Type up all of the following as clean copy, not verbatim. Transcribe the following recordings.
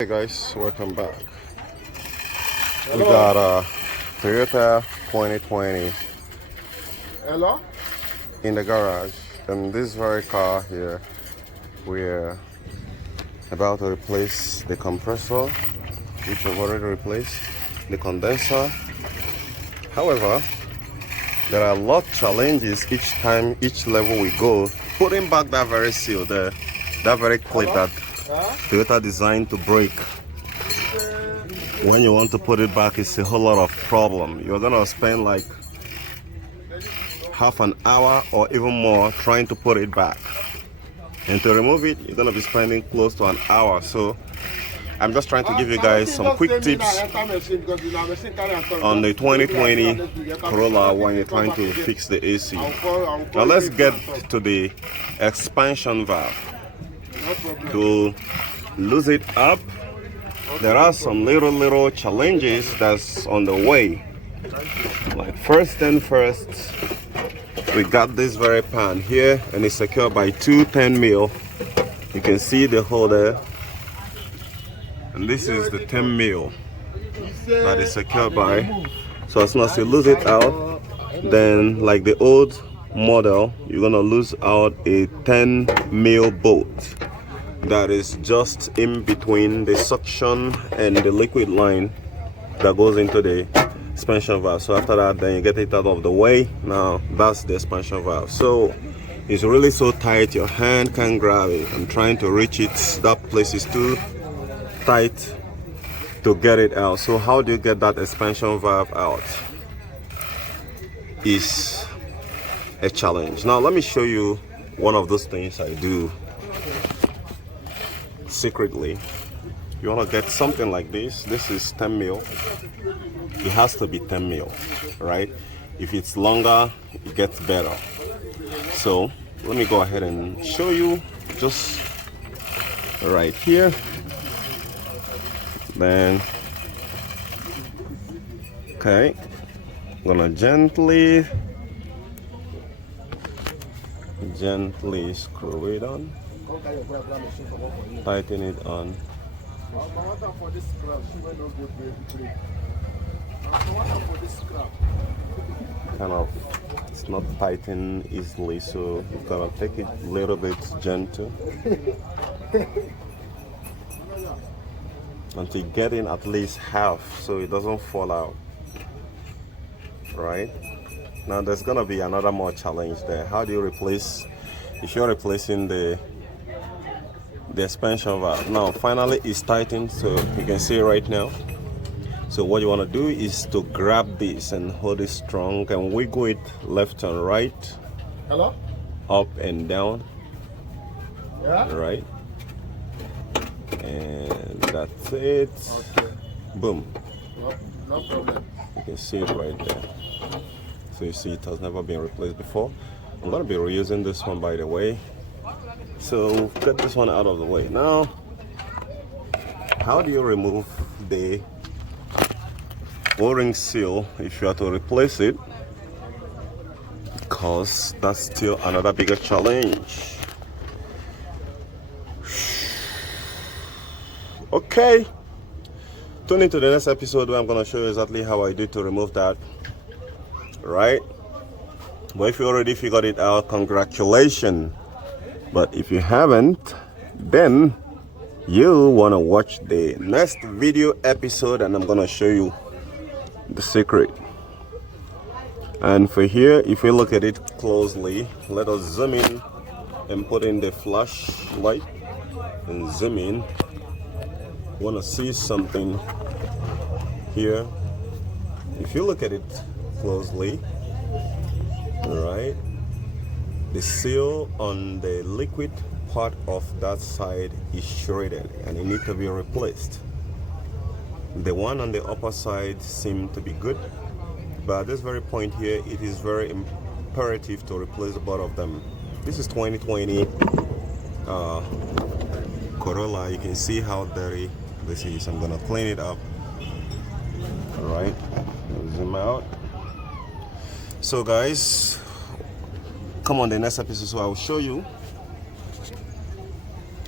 Hey guys, welcome back. We got a Toyota 2020 Hello? in the garage, and this very car here, we're about to replace the compressor, which we've already replaced, the condenser. However, there are a lot of challenges each time, each level we go. Putting back that very seal there, that very clip that Toyota designed to break. When you want to put it back, it's a whole lot of problem. You're gonna spend like half an hour or even more trying to put it back. And to remove it, you're gonna be spending close to an hour. So I'm just trying to give you guys some quick tips on the 2020 Corolla when you're trying to fix the AC. Now let's get to the expansion valve. To lose it up, there are some little challenges that's on the way. Like first thing first, we got this very pan here, and it's secured by two 10mm. You can see the hole there, and this is the 10mm that is secured by. So as soon as you lose it out, then like the old model, you're gonna lose out a 10mm bolt that is just in between the suction and the liquid line that goes into the expansion valve. So after that, then you get it out of the way. Now that's the expansion valve. So it's really so tight your hand can't grab it. I'm trying to reach it, that place is too tight to get it out. So how do you get that expansion valve out is a challenge. Now let me show you one of those things I do secretly. You want to get something like this. This is 10mm. It has to be 10mm, right? If it's longer, it gets better. So let me go ahead and show you just right here. Then okay, I'm gonna gently screw it on, tighten it on. Kind of, it's not tighten easily, so you're gonna take it a little bit gentle until getting at least half, so it doesn't fall out. Right now, there's gonna be another more challenge there. How do you replace, if you're replacing the expansion valve? Now finally it's tightened, so you can see right now. So what you want to do is to grab this and hold it strong and wiggle it left and right. Hello? Up and down. Yeah? Right, and that's it. Okay. Boom. No problem. You can see it right there. So you see it has never been replaced before. I'm going to be reusing this one, by the way. So get this one out of the way. Now, how do you remove the O-ring seal if you are to replace it? Because that's still another bigger challenge. Okay, tune into the next episode where I'm going to show you exactly how I do to remove that. Right? But if you already figured it out, congratulations. But if you haven't, then you want to watch the next video episode, and I'm going to show you the secret. And for here, if you look at it closely, let us zoom in and put in the flashlight and zoom in. You want to see something here. If you look at it closely, right, the seal on the liquid part of that side is shredded and it needs to be replaced. The one on the upper side seems to be good, but at this very point here, it is very imperative to replace the both of them. This is 2020 Corolla. You can see how dirty this is. I'm gonna clean it up. All right, zoom out. So guys, come on the next episode, so I'll show you,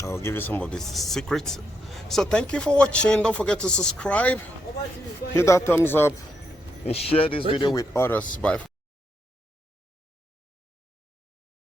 I'll give you some of the secrets So thank you for watching. Don't forget to subscribe, hit that thumbs up, and share this video with others. Bye.